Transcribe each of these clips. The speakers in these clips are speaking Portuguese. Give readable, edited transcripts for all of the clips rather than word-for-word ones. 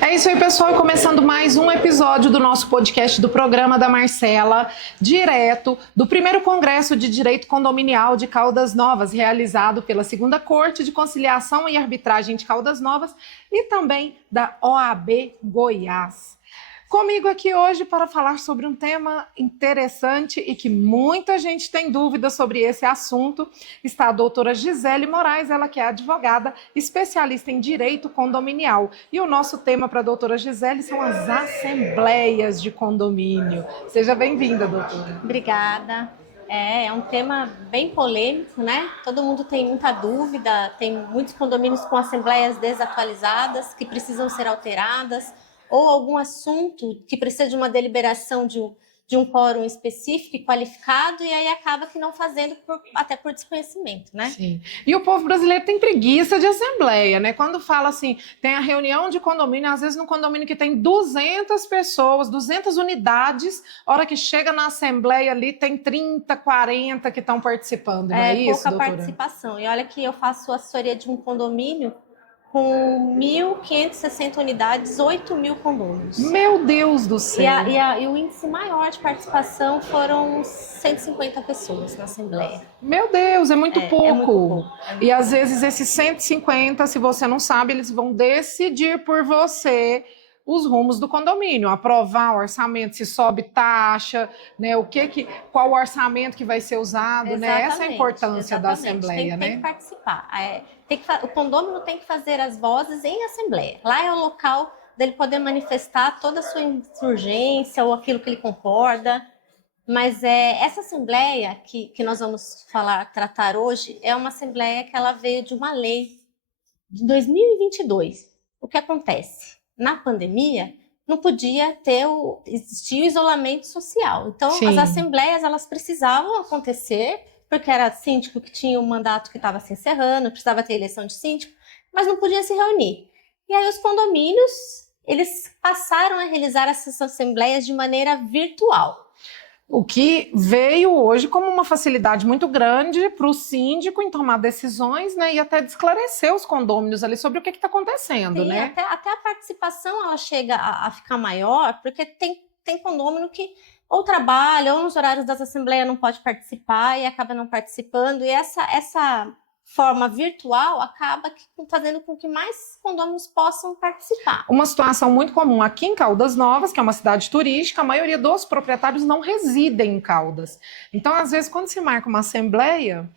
É isso aí, pessoal. Começando mais um episódio do nosso podcast do Programa da Marcela, direto do primeiro Congresso de Direito Condominial de Caldas Novas, realizado pela 2ª Corte de Conciliação e Arbitragem de Caldas Novas e também da OAB Goiás. Comigo aqui hoje para falar sobre um tema interessante e que muita gente tem dúvidas sobre esse assunto está a doutora Gisele Moraes, ela que é advogada, especialista em direito condominial. E o nosso tema para a doutora Gisele são as assembleias de condomínio. Seja bem-vinda, doutora. Obrigada. É um tema bem polêmico, né? Todo mundo tem muita dúvida, tem muitos condomínios com assembleias desatualizadas que precisam ser alteradas, ou algum assunto que precisa de uma deliberação de um quórum específico e qualificado, e aí acaba que não fazendo até por desconhecimento, né? Sim. E o povo brasileiro tem preguiça de assembleia, né? Quando fala assim, tem a reunião de condomínio, às vezes no condomínio que tem 200 pessoas, 200 unidades, a hora que chega na assembleia ali tem 30, 40 que estão participando, não é isso, pouca doutora? participação. E olha que eu faço assessoria de um condomínio com 1.560 unidades, 8.000 condôminos. Meu Deus do céu! E o índice maior de participação foram 150 pessoas na Assembleia. Meu Deus, é muito pouco. É muito pouco. E às vezes esses 150, se você não sabe, eles vão decidir por você os rumos do condomínio, aprovar o orçamento, se sobe taxa, né? Qual o orçamento que vai ser usado, né? Essa é a importância da Assembleia, né? Tem que participar. O condômino tem que fazer as vozes em Assembleia. Lá é o local dele poder manifestar toda a sua insurgência ou aquilo que ele concorda. Mas essa Assembleia que nós vamos tratar hoje é uma Assembleia que ela veio de uma lei de 2022. O que acontece? Na pandemia, não podia existir o isolamento social. Então, Sim. As assembleias, elas precisavam acontecer, porque era síndico que tinha um mandato que estava se encerrando, precisava ter eleição de síndico, mas não podia se reunir. E aí os condomínios, eles passaram a realizar essas assembleias de maneira virtual. O que veio hoje como uma facilidade muito grande para o síndico em tomar decisões, né, e até de esclarecer os condôminos ali sobre o que está acontecendo, Sim, né? Até a participação ela chega a ficar maior, porque tem condômino que ou trabalha, ou nos horários das assembleias não pode participar e acaba não participando, e essa forma virtual acaba fazendo com que mais condôminos possam participar. Uma situação muito comum aqui em Caldas Novas, que é uma cidade turística, a maioria dos proprietários não residem em Caldas. Então, às vezes, quando se marca uma assembleia,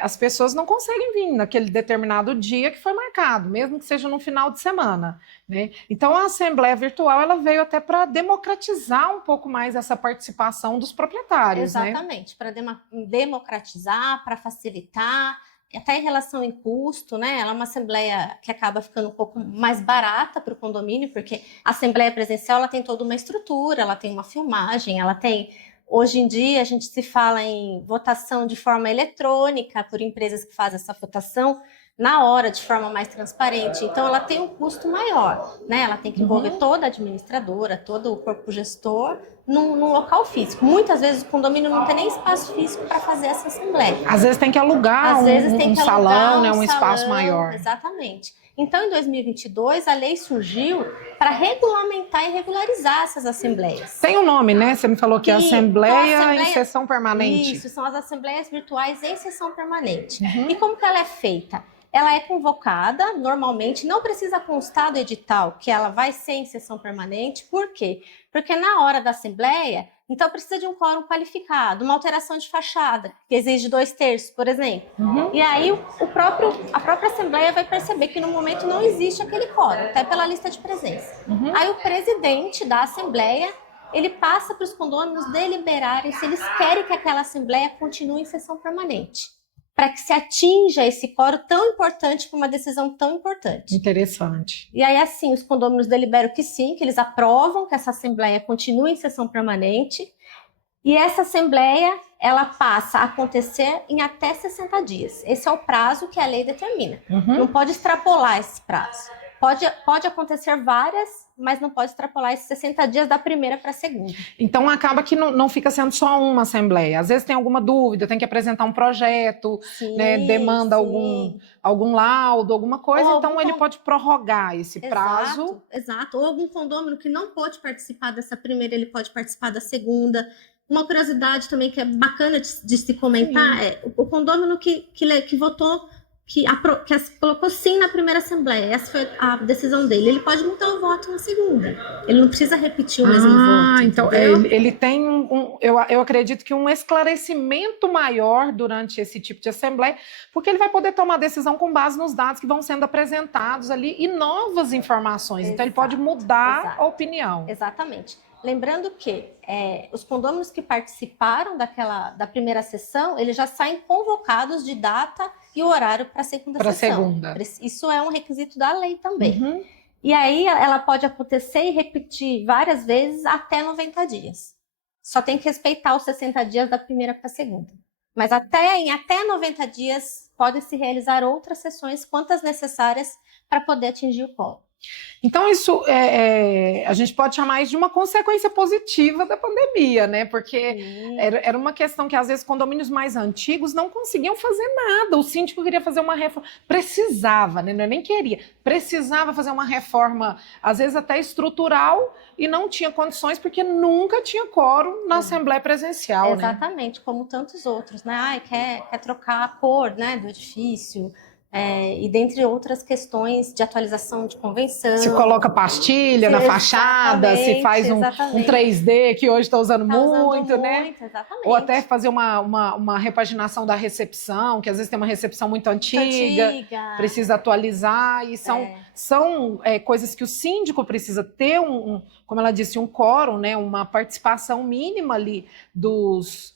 as pessoas não conseguem vir naquele determinado dia que foi marcado, mesmo que seja no final de semana, né? Então, a assembleia virtual ela veio até para democratizar um pouco mais essa participação dos proprietários. Exatamente, né? Para democratizar, para facilitar, até em relação em custo, né? Ela é uma assembleia que acaba ficando um pouco mais barata para o condomínio, porque a assembleia presencial ela tem toda uma estrutura, ela tem uma filmagem, ela tem... Hoje em dia a gente se fala em votação de forma eletrônica por empresas que fazem essa votação na hora, de forma mais transparente. Então ela tem um custo maior, né? Ela tem que envolver toda a administradora, todo o corpo gestor num local físico. Muitas vezes o condomínio não tem nem espaço físico para fazer essa assembleia. Às vezes tem que alugar um salão, né? Um espaço maior. Exatamente. Então, em 2022, a lei surgiu para regulamentar e regularizar essas assembleias. Tem um nome, né? Você me falou que é assembleia em sessão permanente. Isso, são as assembleias virtuais em sessão permanente. E como que ela é feita? Ela é convocada, normalmente, não precisa constar do edital que ela vai ser em sessão permanente. Por quê? Porque na hora da assembleia, então precisa de um quórum qualificado, uma alteração de fachada, que exige 2/3, por exemplo. E aí a própria assembleia vai perceber que no momento não existe aquele quórum, até pela lista de presença. Aí o presidente da assembleia, ele passa para os condôminos deliberarem se eles querem que aquela assembleia continue em sessão permanente, para que se atinja esse quórum tão importante para uma decisão tão importante. Interessante. E aí, assim, os condôminos deliberam que sim, que eles aprovam que essa assembleia continue em sessão permanente, e essa assembleia, ela passa a acontecer em até 60 dias. Esse é o prazo que a lei determina. Não pode extrapolar esse prazo. Pode acontecer várias, mas não pode extrapolar esses 60 dias da primeira para a segunda. Então acaba que não fica sendo só uma assembleia. Às vezes tem alguma dúvida, tem que apresentar um projeto, Sim, né, demanda sim. algum laudo, alguma coisa, Ou então ele pode prorrogar esse prazo. Exato. Ou algum condômino que não pode participar dessa primeira, ele pode participar da segunda. Uma curiosidade também que é bacana de se comentar é o condômino que votou, que colocou sim na primeira assembleia. Essa foi a decisão dele. Ele pode mudar o voto na segunda. Ele não precisa repetir o mesmo voto. Então entendeu? ele tem eu acredito que um esclarecimento maior durante esse tipo de assembleia, porque ele vai poder tomar decisão com base nos dados que vão sendo apresentados ali e novas informações. Então ele pode mudar a opinião. Exatamente. Lembrando que os condôminos que participaram da primeira sessão, eles já saem convocados de data e horário para a segunda sessão. Isso é um requisito da lei também. Uhum. E aí ela pode acontecer e repetir várias vezes até 90 dias. Só tem que respeitar os 60 dias da primeira para a segunda. Mas em até 90 dias podem se realizar outras sessões, quantas necessárias para poder atingir o quórum. Então isso a gente pode chamar isso de uma consequência positiva da pandemia, né? Porque era uma questão que às vezes condomínios mais antigos não conseguiam fazer nada. O síndico queria fazer uma reforma, precisava, né? Não, nem queria, precisava fazer uma reforma, às vezes até estrutural, e não tinha condições porque nunca tinha quórum na assembleia presencial. Exatamente, né? Como tantos outros, né? Quer trocar a cor, né, do edifício. E dentre outras questões de atualização de convenção. Se coloca pastilha na fachada, se faz um 3D, que hoje está usando muito, né? Exatamente. Ou até fazer uma repaginação da recepção, que às vezes tem uma recepção muito antiga. Precisa atualizar, e são coisas que o síndico precisa ter, como ela disse, um quórum, né? Uma participação mínima ali dos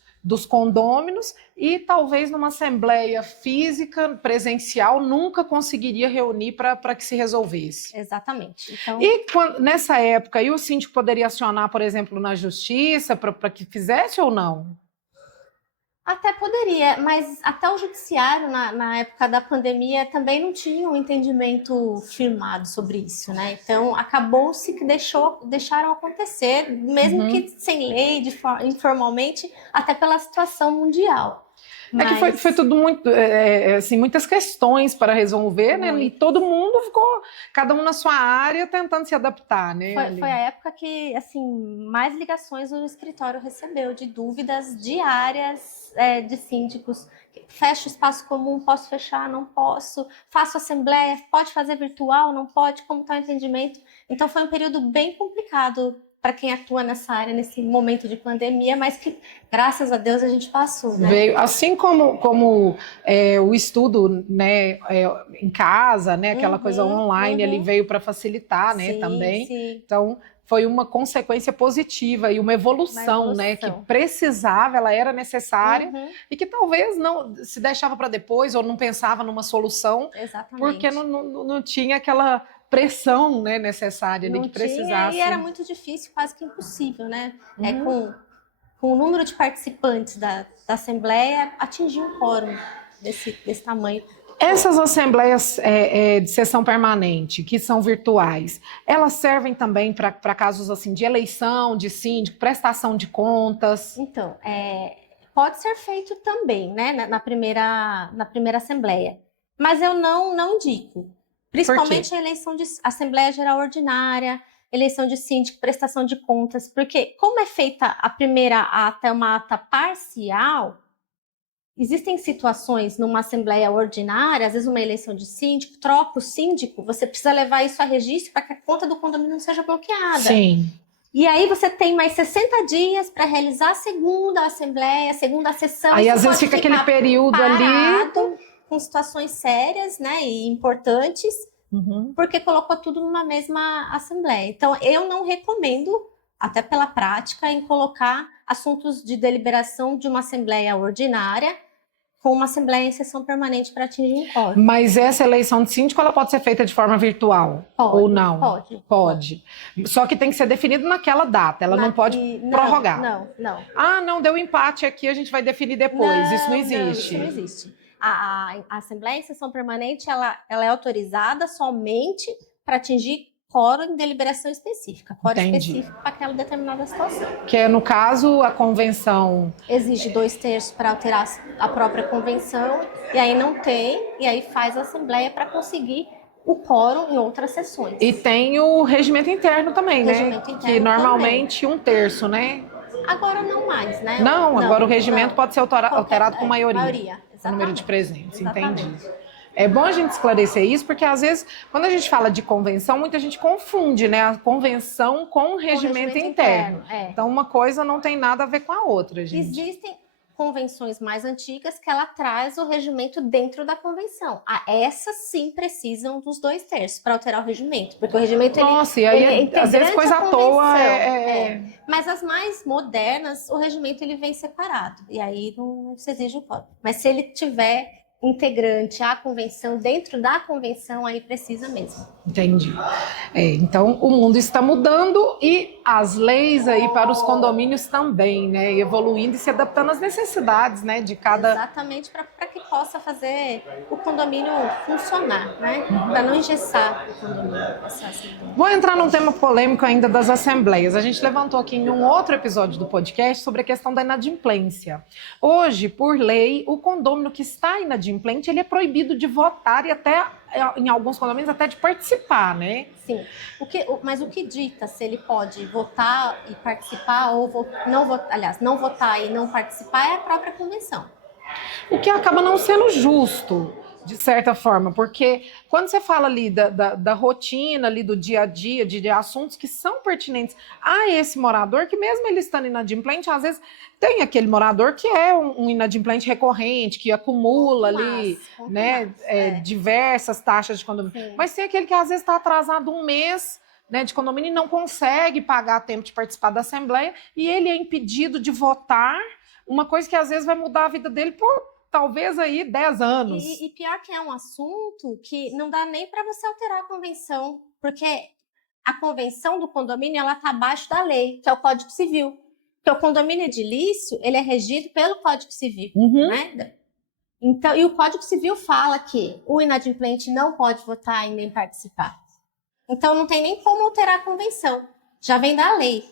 condôminos, e talvez numa assembleia física, presencial, nunca conseguiria reunir para que se resolvesse. Exatamente. Então... E nessa época, o síndico poderia acionar, por exemplo, na justiça para que fizesse ou não? Até poderia, mas até o judiciário, na época da pandemia, também não tinha um entendimento firmado sobre isso, né? Então, acabou-se que deixaram acontecer, mesmo que sem lei, informalmente, até pela situação mundial. Mas... que foi tudo muito, assim, muitas questões para resolver, né? E todo mundo ficou, cada um na sua área, tentando se adaptar, né? Foi a época que, assim, mais ligações o escritório recebeu de dúvidas diárias de síndicos. Fecho espaço comum, posso fechar, não posso. Faço assembleia, pode fazer virtual, não pode, como está o entendimento? Então foi um período bem complicado para quem atua nessa área, nesse momento de pandemia, mas que, graças a Deus, a gente passou, né? Veio, assim como o estudo, né, em casa, né, aquela coisa online, ele veio para facilitar, né, também. Sim. Então, foi uma consequência positiva e uma evolução, né, que precisava, ela era necessária, e que talvez não se deixava para depois, ou não pensava numa solução. Exatamente. Porque não tinha aquela pressão, né, necessária, né, que precisasse. E era muito difícil, quase que impossível, né? Com o número de participantes da Assembleia, atingir um quórum desse tamanho. Essas assembleias de sessão permanente, que são virtuais, elas servem também para casos assim de eleição, de síndico, prestação de contas? Então, pode ser feito também, né, na primeira Assembleia. Mas eu não indico. Principalmente a eleição de Assembleia Geral Ordinária, eleição de síndico, prestação de contas, porque como é feita a primeira ata, é uma ata parcial, existem situações numa Assembleia Ordinária, às vezes uma eleição de síndico, troca o síndico, você precisa levar isso a registro para que a conta do condomínio não seja bloqueada. Sim. E aí você tem mais 60 dias para realizar a segunda Assembleia, a segunda sessão. Aí às vezes fica aquele período ali... com situações sérias, né, e importantes, porque colocou tudo numa mesma assembleia. Então, eu não recomendo, até pela prática, em colocar assuntos de deliberação de uma assembleia ordinária com uma assembleia em sessão permanente para atingir um quórum. Mas essa eleição de síndico, ela pode ser feita de forma virtual? Ou não? Pode. Só que tem que ser definido naquela data, ela não pode prorrogar. Não. Ah, não, deu empate aqui, a gente vai definir depois. Isso não existe. Isso não existe. A Assembleia em Sessão Permanente, ela é autorizada somente para atingir quórum em deliberação específica, quórum Entendi. específico para aquela determinada situação. Que é, no caso, a convenção... Exige 2/3 para alterar a própria convenção, e aí não tem, e aí faz a assembleia para conseguir o quórum em outras sessões. E tem o regimento interno também, Regimento né? interno Que normalmente 1/3, né? Agora não mais, né? Não, agora o regimento pode ser alterado com maioria. Exatamente. O número de presentes, Exatamente. entendi. É bom a gente esclarecer isso, porque às vezes, quando a gente fala de convenção, muita gente confunde, né? A convenção com o regimento interno. Então, uma coisa não tem nada a ver com a outra, gente. Existem convenções mais antigas que ela traz o regimento dentro da convenção. Essas sim precisam dos 2/3 para alterar o regimento, porque o regimento Nossa, e aí ele às vezes coisa à toa Mas as mais modernas, o regimento ele vem separado, e aí não se exige o código. Mas se ele tiver integrante à convenção, dentro da convenção, aí precisa mesmo. Entendi. Então, o mundo está mudando e as leis aí para os condomínios também, né? Evoluindo e se adaptando às necessidades, né? De cada... Exatamente, para que possa fazer o condomínio funcionar, né? Para não engessar o condomínio. Vou entrar num tema polêmico ainda das assembleias. A gente levantou aqui em um outro episódio do podcast sobre a questão da inadimplência. Hoje, por lei, o condômino que está inadimplente, ele é proibido de votar e até, em alguns condomínios, até de participar, né? Sim. Mas o que dita se ele pode votar e participar ou não votar e não participar é a própria convenção. O que acaba não sendo justo, de certa forma, porque quando você fala ali da rotina, ali do dia a dia, de assuntos que são pertinentes a esse morador, que mesmo ele estando inadimplente, às vezes tem aquele morador que é um inadimplente recorrente, que acumula diversas taxas de condomínio. Sim. Mas tem aquele que às vezes está atrasado um mês, né, de condomínio e não consegue pagar a tempo de participar da assembleia, e ele é impedido de votar, uma coisa que às vezes vai mudar a vida dele por talvez aí 10 anos. E pior que é um assunto que não dá nem para você alterar a convenção, porque a convenção do condomínio ela está abaixo da lei, que é o Código Civil. Porque o condomínio edilício, ele é regido pelo Código Civil, né? Então, e o Código Civil fala que o inadimplente não pode votar e nem participar. Então, não tem nem como alterar a convenção. Já vem da lei,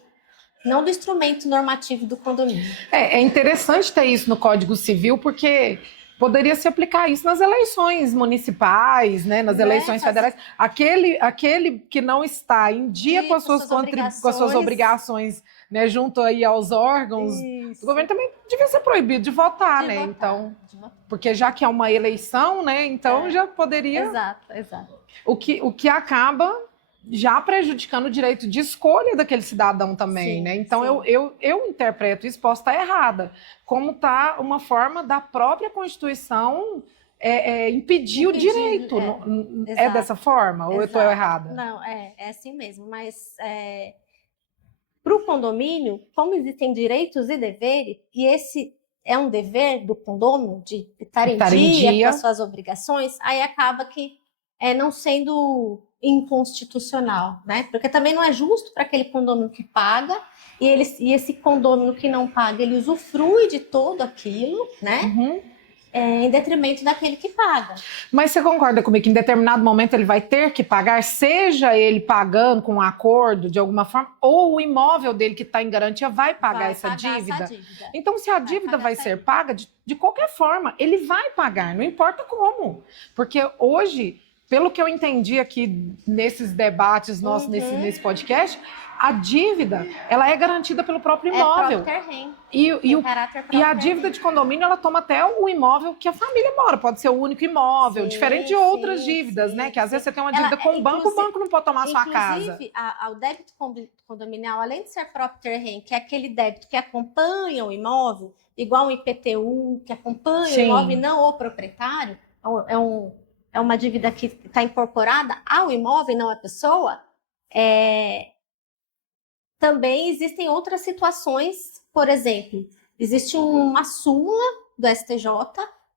não do instrumento normativo do condomínio. É interessante ter isso no Código Civil, porque poderia se aplicar isso nas eleições municipais, né, nas eleições federais. Aquele que não está em dia com as suas obrigações, né, junto aí aos órgãos do governo, também devia ser proibido de votar, né? Então, porque já que é uma eleição, né, então já poderia... Exato. O que acaba já prejudicando o direito de escolha daquele cidadão também, né? Então, eu interpreto isso, posso estar errada, como está uma forma da própria Constituição impedir o direito. É dessa forma? Ou eu estou errada? Não, é assim mesmo. Mas para o condomínio, como existem direitos e deveres, e esse é um dever do condômino de estar em dia com as suas obrigações, aí acaba que não sendo inconstitucional, né? Porque também não é justo para aquele condômino que paga e esse condômino que não paga, ele usufrui de todo aquilo, né? Em detrimento daquele que paga. Mas você concorda comigo que em determinado momento ele vai ter que pagar, seja ele pagando com um acordo de alguma forma, ou o imóvel dele que está em garantia vai pagar essa dívida? Então, se a dívida vai ser paga de qualquer forma, ele vai pagar, não importa como. Porque hoje, pelo que eu entendi aqui nesses debates nossos, nesse podcast, a dívida, ela é garantida pelo próprio imóvel. E a dívida de condomínio, ela toma até o imóvel que a família mora. Pode ser o único imóvel, diferente de outras dívidas, né? Que às vezes você tem uma dívida com o banco não pode tomar a sua casa. Inclusive, o débito condominial, além de ser próprio terreno, que é aquele débito que acompanha o imóvel, igual o IPTU, que acompanha o imóvel e não o proprietário, é uma dívida que está incorporada ao imóvel e não à pessoa, também existem outras situações. Por exemplo, existe uma súmula do STJ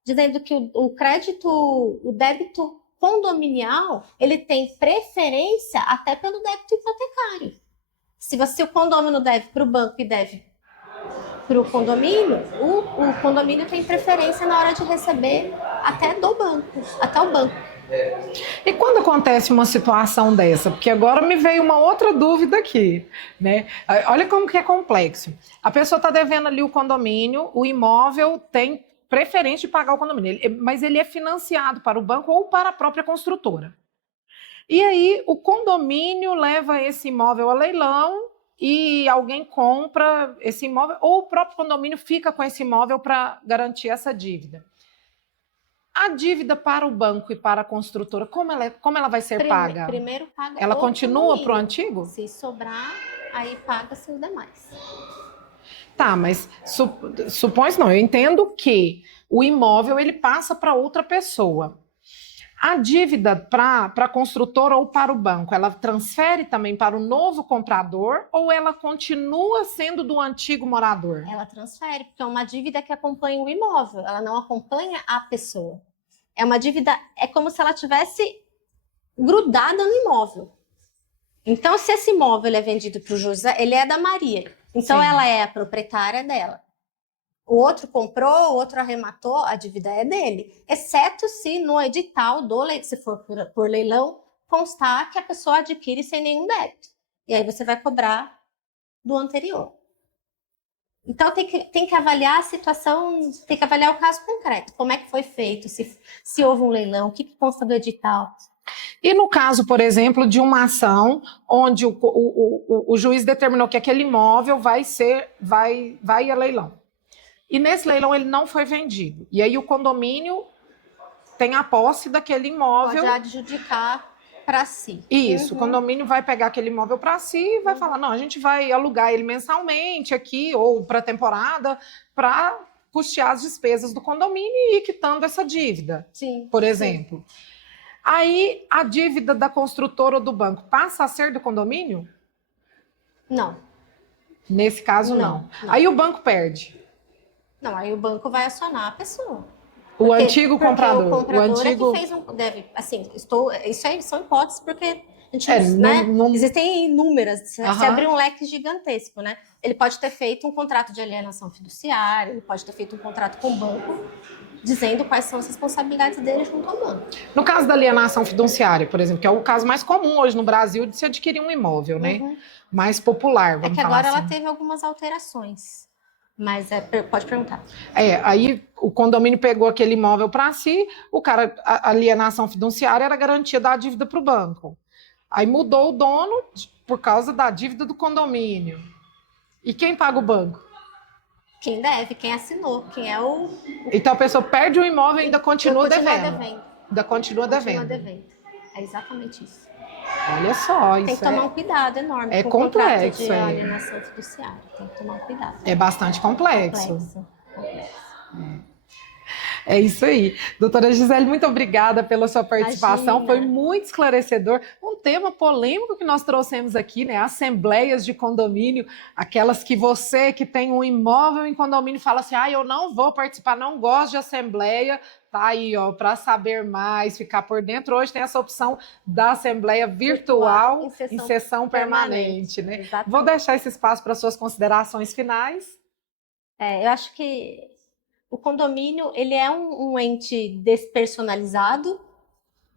dizendo que o débito condominial, ele tem preferência até pelo débito hipotecário. Se o condômino deve para o banco e deve para o condomínio, o condomínio tem preferência na hora de receber até o banco. E quando acontece uma situação dessa? Porque agora me veio uma outra dúvida aqui, né? Olha como que é complexo. A pessoa está devendo ali o condomínio, o imóvel tem preferência de pagar o condomínio, mas ele é financiado para o banco ou para a própria construtora. E aí o condomínio leva esse imóvel a leilão e alguém compra esse imóvel, ou o próprio condomínio fica com esse imóvel para garantir essa dívida. A dívida para o banco e para a construtora, como ela vai ser paga? Primeiro paga Ela o continua condomínio. para o antigo? Se sobrar, aí paga-se os demais. Tá, mas supõe não, eu entendo que o imóvel ele passa para outra pessoa. A dívida para a construtora ou para o banco, ela transfere também para o novo comprador ou ela continua sendo do antigo morador? Ela transfere, porque é uma dívida que acompanha o imóvel, ela não acompanha a pessoa. É uma dívida, é como se ela tivesse grudada no imóvel. Então, se esse imóvel é vendido para o José, ele é da Maria. Então, Sim. ela é a proprietária dela. O outro comprou, o outro arrematou, a dívida é dele. Exceto se no edital do leilão, se for por leilão, constar que a pessoa adquire sem nenhum débito. E aí você vai cobrar do anterior. Então tem que avaliar a situação, tem que avaliar o caso concreto. Como é que foi feito, se houve um leilão, o que consta do edital. E no caso, por exemplo, de uma ação onde o juiz determinou que aquele imóvel vai a leilão. E nesse leilão ele não foi vendido. E aí o condomínio tem a posse daquele imóvel. Pode adjudicar para si. Isso, o condomínio vai pegar aquele imóvel para si e vai falar, não, a gente vai alugar ele mensalmente aqui ou para temporada para custear as despesas do condomínio e ir quitando essa dívida, sim, por exemplo. Sim. Aí a dívida da construtora ou do banco passa a ser do condomínio? Não. Nesse caso, não. Aí o banco perde. Não, aí o banco vai acionar a pessoa. O antigo comprador. O comprador o antigo... é que fez isso aí são hipóteses, porque a gente né? Existem inúmeras. Se abrir um leque gigantesco, né? Ele pode ter feito um contrato de alienação fiduciária, ele pode ter feito um contrato com o banco, dizendo quais são as responsabilidades dele junto ao banco. No caso da alienação fiduciária, por exemplo, que é o caso mais comum hoje no Brasil de se adquirir um imóvel, né? Mais popular, vamos falar assim. É que agora ela teve algumas alterações. Mas pode perguntar. Aí o condomínio pegou aquele imóvel para si, a alienação fiduciária era garantia da dívida para o banco. Aí mudou o dono por causa da dívida do condomínio. E quem paga o banco? Quem deve, quem assinou, quem é o... Então a pessoa perde o imóvel e ainda continua devendo. Ainda continua devendo. É exatamente isso. Olha só, isso tem que tomar um cuidado enorme. É complexo. De alienação fiduciária. Tem que tomar um cuidado. É bastante complexo. É isso aí. Doutora Gisele, muito obrigada pela sua participação. Imagina. Foi muito esclarecedor. Um tema polêmico que nós trouxemos aqui, né? Assembleias de condomínio, aquelas que você que tem um imóvel em condomínio fala assim, eu não vou participar, não gosto de assembleia. Tá aí, ó, para saber mais, ficar por dentro. Hoje tem essa opção da assembleia virtual em sessão permanente, né? Exatamente. Vou deixar esse espaço para suas considerações finais. Eu acho que o condomínio, ele é um ente despersonalizado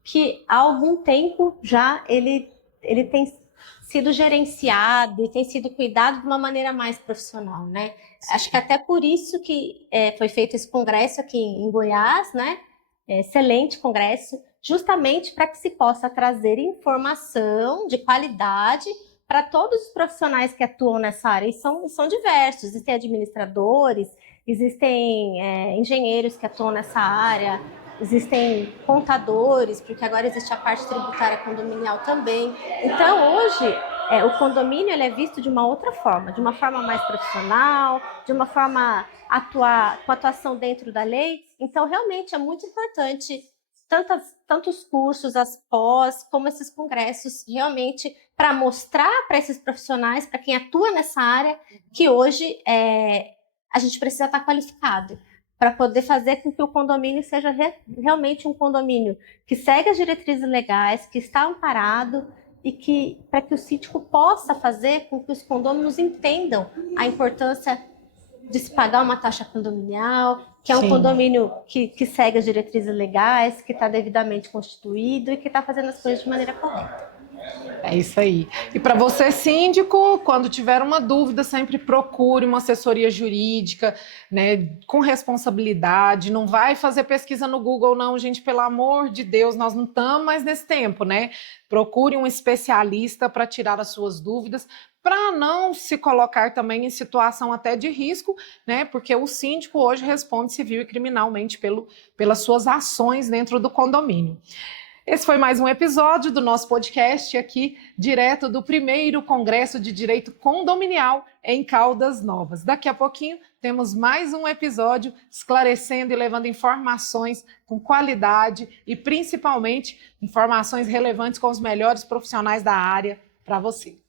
que há algum tempo já ele tem sido gerenciado e tem sido cuidado de uma maneira mais profissional, né? Sim. Acho que até por isso que foi feito esse congresso aqui em Goiás, né? Excelente congresso, justamente para que se possa trazer informação de qualidade para todos os profissionais que atuam nessa área, e são diversos, existem administradores, existem engenheiros que atuam nessa área, existem contadores, porque agora existe a parte tributária condominial também. Então, hoje, o condomínio ele é visto de uma outra forma, de uma forma mais profissional, de uma forma com atuação dentro da lei. Então, realmente, é muito importante tantos cursos, as pós, como esses congressos, realmente, para mostrar para esses profissionais, para quem atua nessa área, que hoje a gente precisa estar qualificado para poder fazer com que o condomínio seja realmente um condomínio que segue as diretrizes legais, que está amparado e para que o síndico possa fazer com que os condôminos entendam a importância de se pagar uma taxa condominial, que é um Sim. condomínio que segue as diretrizes legais, que está devidamente constituído e que está fazendo as coisas de maneira correta. É isso aí. E para você, síndico, quando tiver uma dúvida, sempre procure uma assessoria jurídica, né, com responsabilidade. Não vai fazer pesquisa no Google, não, gente, pelo amor de Deus, nós não estamos mais nesse tempo, né? Procure um especialista para tirar as suas dúvidas, para não se colocar também em situação até de risco, né? Porque o síndico hoje responde civil e criminalmente pelas suas ações dentro do condomínio. Esse foi mais um episódio do nosso podcast aqui, direto do primeiro Congresso de Direito Condominial em Caldas Novas. Daqui a pouquinho temos mais um episódio esclarecendo e levando informações com qualidade e principalmente informações relevantes com os melhores profissionais da área para você.